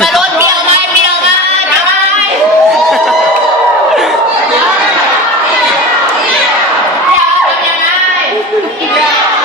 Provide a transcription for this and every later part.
ปะรดเบียวไหเบียวมทเบียวทำ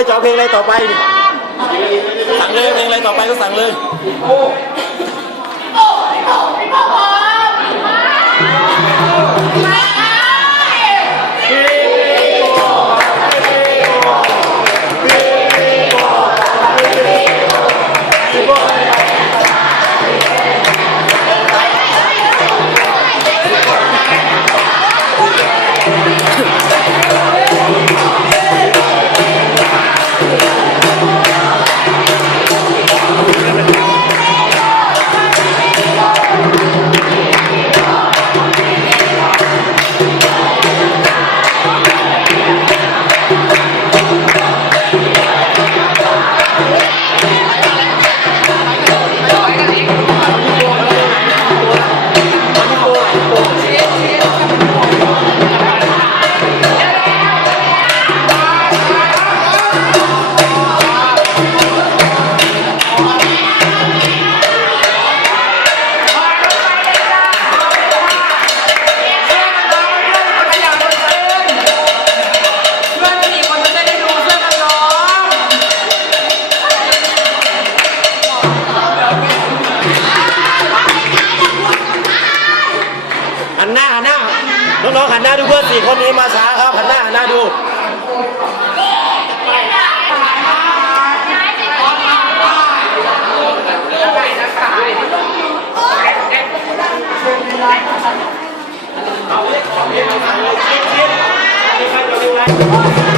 ลยจะเอาเพลงอะไรต่อไปสั่งเลยเพลงอะไรต่อไปก็สั่งเลย นหน้าดูเพื่อนสี่คนนี้มาช้าครับหันหน้าหันหน้าดูเอาเลยขอเพียงเอาเลยเชียร์เชียร์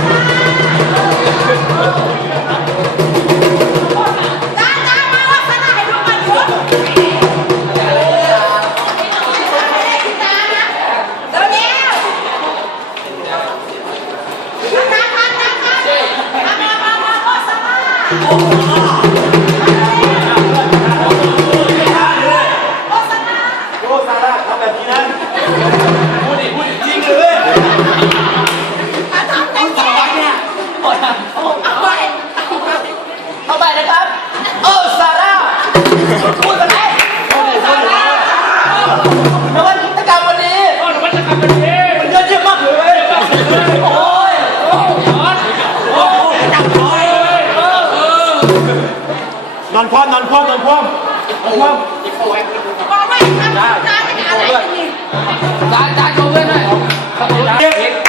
มาละทำแบบนี้นะพูดดิพูดจริงเลเว้ยคุณสอนเนี่ยออาไปเอาไปนะครับเออซาร่าพูดมาเลยพูดดิพูดดินวักรรมวันนี้อ้อนวัฒนธรรมประเทศมันยอดเยี่มากเลยโอ้ยนอนคว่ำนอนคว่ำนอนคว่ำนอนคว่ำ ได้ได้ได้ได้ได้ได้ได้ได้ได้ไ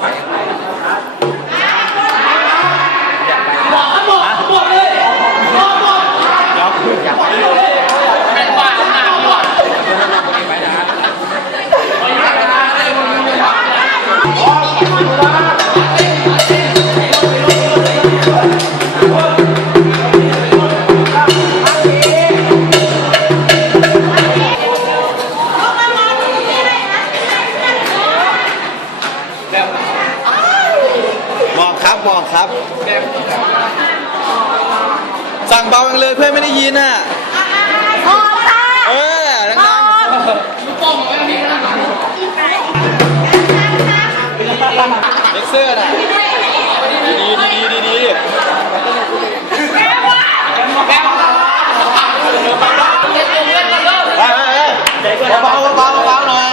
phải สั่งเบาจังเลยเพื่อนไม่ได้ยินน่ะ พอค่ะเออดังๆเด็กเสื้อน่ะดีดีดีดีดีแกว่าแกว่าเบาเบาเบาๆหน่อย